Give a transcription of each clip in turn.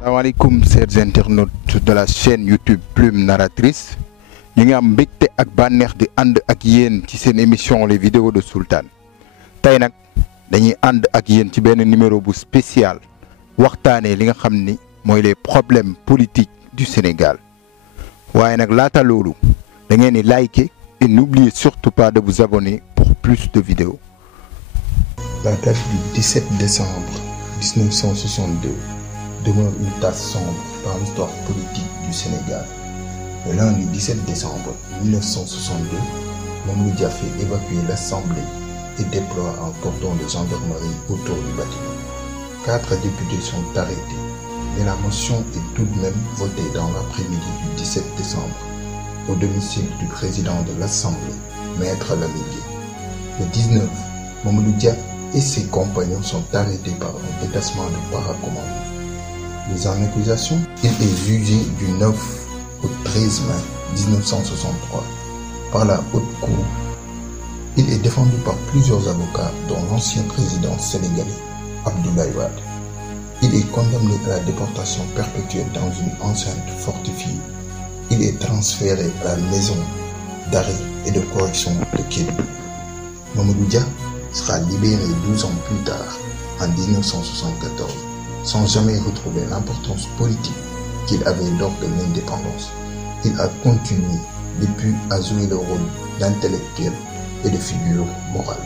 Assalamualaikum chers internautes de la chaîne YouTube Plume Narratrice. ñu ngi am mbégte ak bànneex di ànd ak yéen ci seen émission les vidéos de Sultan. tey nag dañuy ànd ak yéen ci benn numéro bu spécial waxtaanee li nga xam ni mooy les problèmes politiques du Sénégal. waaye nag laata loolu da ngeen di liker et n'oubliez surtout pas de vous abonner pour plus de vidéos. La date du 17 décembre 1962 demeure une tache sombre dans l'histoire politique du Sénégal. Le lundi 17 décembre 1962, Mamadou Dia fait évacuer l'Assemblée et déploie un cordon de gendarmerie autour du bâtiment. 4 députés sont arrêtés, mais la motion est tout de même votée dans l'après-midi du 17 décembre au domicile du président de l'Assemblée, Maître Lamine Gueye. Le 19, Mamadou Dia et ses compagnons sont arrêtés par un détachement de paracommando. Mis en accusation, il est jugé du 9 au 13 mai 1963 par la Haute Cour. Il est défendu par plusieurs avocats, dont l'ancien président sénégalais Abdoulaye Wade. Il est condamné à la déportation perpétuelle dans une enceinte fortifiée. Il est transféré à la maison d'arrêt et de correction de Kédougou. Mamadou Dia sera libéré 12 ans plus tard, en 1974, sans jamais retrouver l'importance politique qu'il avait lors de l'indépendance. Il a continué depuis à jouer le rôle d'intellectuel et de figure morale.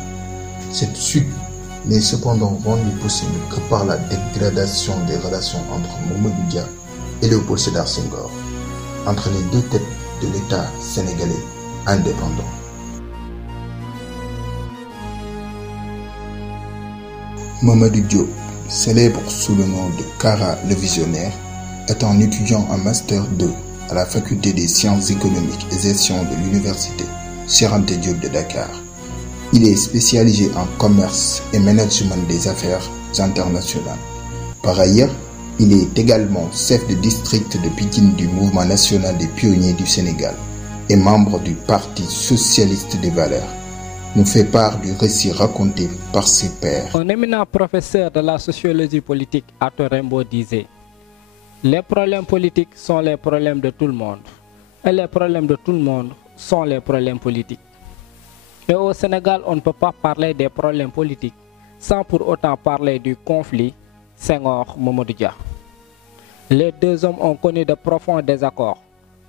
Cette chute n'est cependant rendue possible que par la dégradation des relations entre Mamadou Dia et Léopold Sédar Senghor, entre les deux têtes de l'État sénégalais indépendant. Mamadou Diop, célèbre sous le nom de Kara le Visionnaire, est un étudiant en Master 2 à la Faculté des Sciences économiques et gestion de l'Université Cheikh Anta Diop de Dakar. Il est spécialisé en commerce et management des affaires internationales. Par ailleurs, il est également chef de district de Pikine du Mouvement national des pionniers du Sénégal et membre du Parti socialiste des valeurs. Nous fait part du récit raconté par ses pairs. Un éminent professeur de la sociologie politique, Arthur Rimbaud, disait: les problèmes politiques sont les problèmes de tout le monde, et les problèmes de tout le monde sont les problèmes politiques. Et au Sénégal, on ne peut pas parler des problèmes politiques sans pour autant parler du conflit Senghor-Mamadou Dia. Les deux hommes ont connu de profonds désaccords,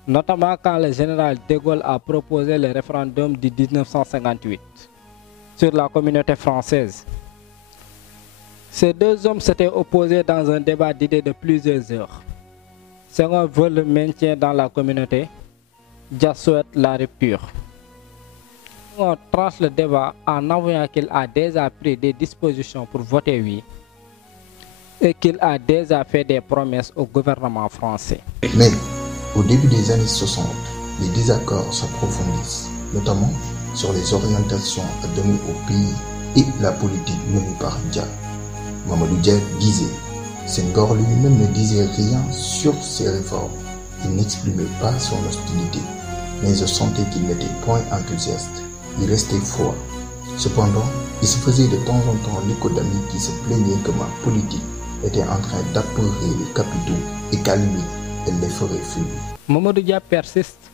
notamment quand le général de Gaulle a proposé le référendum de 1958 sur la communauté française. Ces deux hommes s'étaient opposés dans un débat d'idées de plusieurs heures. Senghor veut le maintien dans la communauté, Dia souhaite la rupture. Senghor tranche le débat en avouant qu'il a déjà pris des dispositions pour voter oui et qu'il a déjà fait des promesses au gouvernement français. Mais au début des années 60, les désaccords s'approfondissent, notamment sur les orientations à donner au pays et la politique menée par Dia. Mamadou Dia disait: Senghor lui-même ne disait rien sur ces réformes. Il n'exprimait pas son hostilité, mais je sentais qu'il n'était point enthousiaste. Il restait froid. Cependant, il se faisait de temps en temps l'écho d'amis qui se plaignaient que ma politique était en train d'apeurer les capitaux et qu'à limite, elle les ferait fuir. Mamadou Dia persiste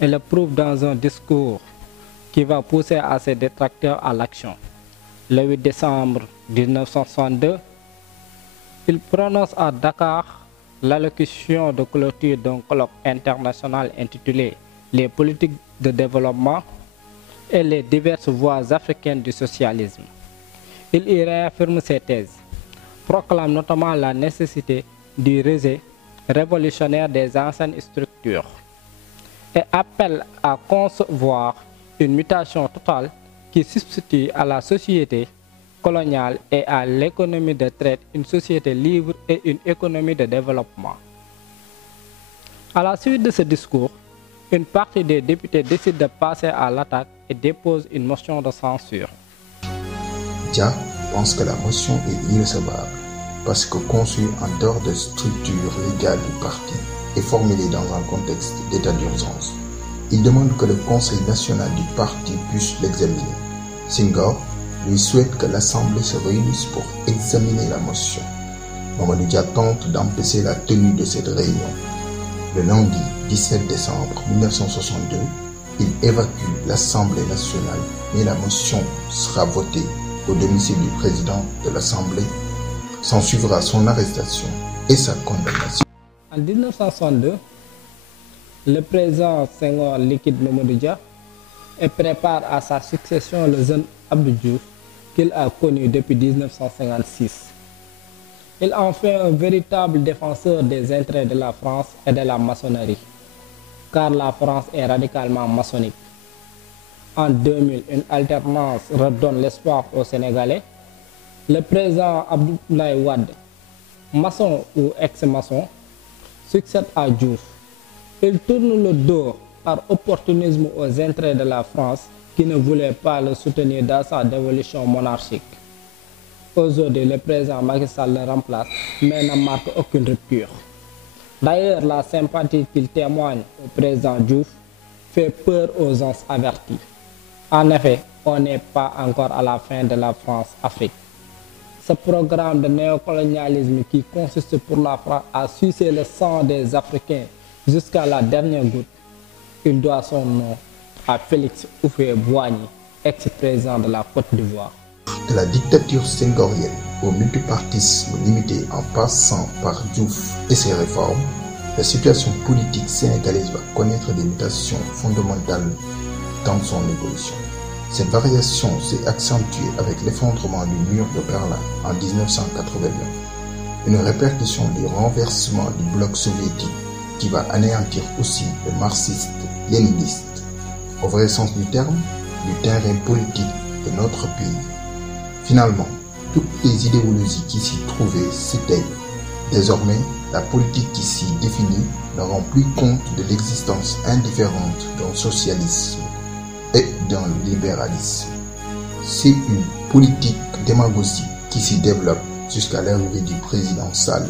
et le prouve dans un discours qui va pousser à ses détracteurs à l'action. Le 8 décembre 1962, il prononce à Dakar l'allocution de clôture d'un colloque international intitulé « Les politiques de développement et les diverses voies africaines du socialisme ». Il y réaffirme ses thèses, proclame notamment la nécessité du rejet révolutionnaire des anciennes structures et appelle à concevoir une mutation totale qui substitue à la société coloniale et à l'économie de traite une société libre et une économie de développement. À la suite de ce discours, une partie des députés décide de passer à l'attaque et dépose une motion de censure. Dia pense que la motion est irrecevable parce que conçue en dehors de structure légale du parti et formulée dans un contexte d'état d'urgence. Il demande que le Conseil national du parti puisse l'examiner. Senghor lui souhaite que l'Assemblée se réunisse pour examiner la motion. Mamadou Dia tente d'empêcher la tenue de cette réunion. Le lundi 17 décembre 1962, il évacue l'Assemblée nationale, mais la motion sera votée au domicile du président de l'Assemblée. S'en suivra son arrestation et sa condamnation. En 1962, le président Senghor liquide Mamadou Dia et prépare à sa succession le jeune Abdou Diouf qu'il a connu depuis 1956. Il en fait un véritable défenseur des intérêts de la France et de la maçonnerie, car la France est radicalement maçonnique. En 2000, une alternance redonne l'espoir aux Sénégalais. Le président Abdoulaye Wade, maçon ou ex-maçon, succède à Diouf. Il tourne le dos par opportunisme aux intérêts de la France qui ne voulait pas le soutenir dans sa dévolution monarchique. Aujourd'hui, le président Macky Sall le remplace, mais ne marque aucune rupture. D'ailleurs, la sympathie qu'il témoigne au président Diouf fait peur aux gens avertis. En effet, on n'est pas encore à la fin de la France-Afrique. Ce programme de néocolonialisme qui consiste pour la France à sucer le sang des Africains jusqu'à la dernière goutte, il doit son nom à Félix Houphouët-Boigny, ex-président de la Côte d'Ivoire. De la dictature senghorienne au multipartisme limité en passant par Diouf et ses réformes, la situation politique sénégalaise va connaître des mutations fondamentales dans son évolution. Cette variation s'est accentuée avec l'effondrement du mur de Berlin en 1989, une répercussion du renversement du bloc soviétique qui va anéantir aussi le marxiste-léniniste, au vrai sens du terme, du terrain politique de notre pays. Finalement, toutes les idéologies qui s'y trouvaient s'éteignent. Désormais, la politique qui s'y définit ne rend plus compte de l'existence indifférente d'un socialisme et d'un libéralisme. C'est une politique démagogique qui s'y développe jusqu'à l'arrivée du président Sall,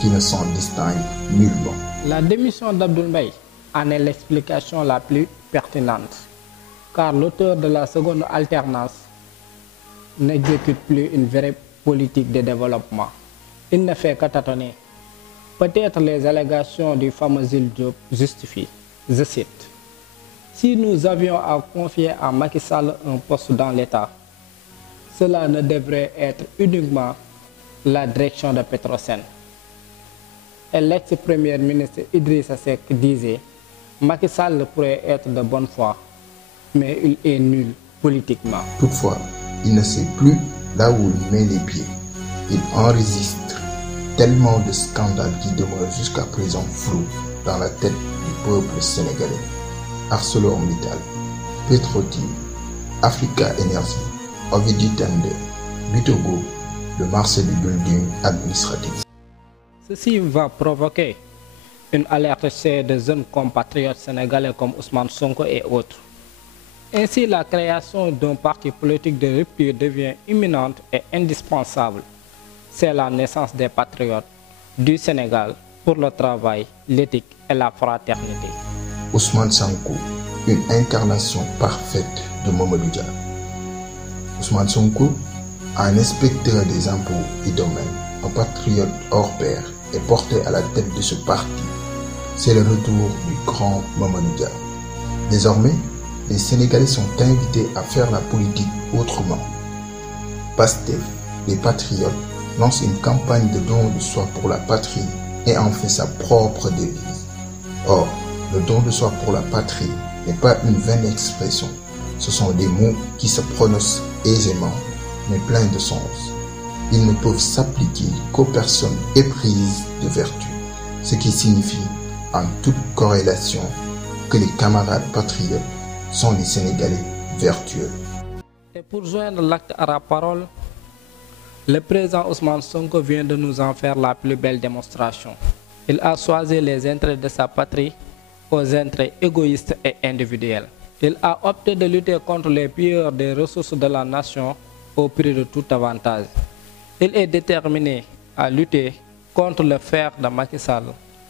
qui ne s'en distingue nullement. La démission d'Abdoul Mbaye en est l'explication la plus pertinente, car l'auteur de la seconde alternance n'exécute plus une vraie politique de développement. Il ne fait que tâtonner. Peut-être les allégations du fameux Jules Diop justifient. Je cite: si nous avions à confier à Macky Sall un poste dans l'État, cela ne devrait être uniquement la direction de Petrosen. Et l'ex-premier ministre Idrissa Seck disait: Macky Sall pourrait être de bonne foi, mais il est nul politiquement. Toutefois, il ne sait plus là où il met les pieds. Il enregistre tellement de scandales qui demeurent jusqu'à présent flous dans la tête du peuple sénégalais. ArcelorMittal, Petro-Tim, Africa Energy, Ovidiu Tender, Butogo, le marché du building administratif. Ceci va provoquer une alerte chez de jeunes compatriotes sénégalais comme Ousmane Sonko et autres. Ainsi, la création d'un parti politique de rupture devient imminente et indispensable. C'est la naissance des patriotes du Sénégal pour le travail, l'éthique et la fraternité. Ousmane Sonko, une incarnation parfaite de Mamadou Dia. Ousmane Sonko, un inspecteur des impôts et domaines, un patriote hors pair, est porté à la tête de ce parti. C'est le retour du grand Mamadou Dia. Désormais, les Sénégalais sont invités à faire la politique autrement. Pastef, les patriotes, lance une campagne de don de soi pour la patrie et en fait sa propre devise. Or, le don de soi pour la patrie n'est pas une vaine expression. Ce sont des mots qui se prononcent aisément, mais pleins de sens. Ils ne peuvent s'appliquer qu'aux personnes éprises de vertu, ce qui signifie, en toute corrélation, que les camarades patriotes sont les Sénégalais vertueux. Et pour joindre l'acte à la parole, le président Ousmane Sonko vient de nous en faire la plus belle démonstration. Il a choisi les intérêts de sa patrie aux intérêts égoïstes et individuels. Il a opté de lutter contre les pilleurs des ressources de la nation au prix de tout avantage. Il est déterminé à lutter contre le fer de Macky Sall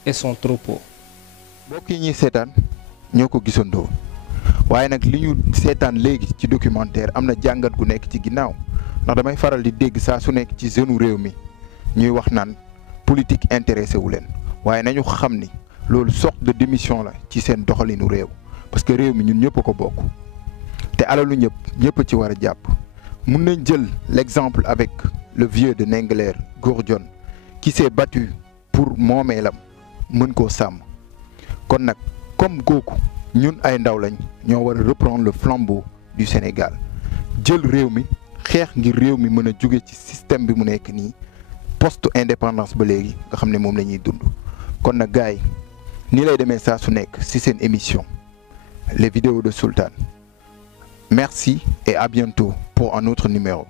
et son troupeau. mbokk yi ñuy seetaan ñoo ko gisandoo waaye nag li ñu seetaan léegi ci documentaire am na jàngat gu nekk ci ginnaaw ndax damay faral di dégg saa su nekk ci jeune réew mi ñuy wax naan politique intéressé wu leen waaye nañu xam ni loolu sorte de démission la ci seen doxalinu réew parce que réew mi ñun ñëpp a ko bokk te alalu ñëpp ci war a jàpp. mun nañ jël l'exemple avec le vieux de Ndingler Ngor Dione qui s'est battu pour moomeelam mën koo sàmm kon nag comme kooku ñun ay ndaw lañ ñoo war a reprendre le flambeau du Sénégal jël réew mi xeex ngir réew mi mën a jóge ci système bi mu nekk nii post indépendance ba léegi nga xam ne moom la ñuy dund kon nag gars yi nii lay demee saa su nekk ci seen émission les vidéos de Sultan. Merci et à bientôt pour un autre numéro.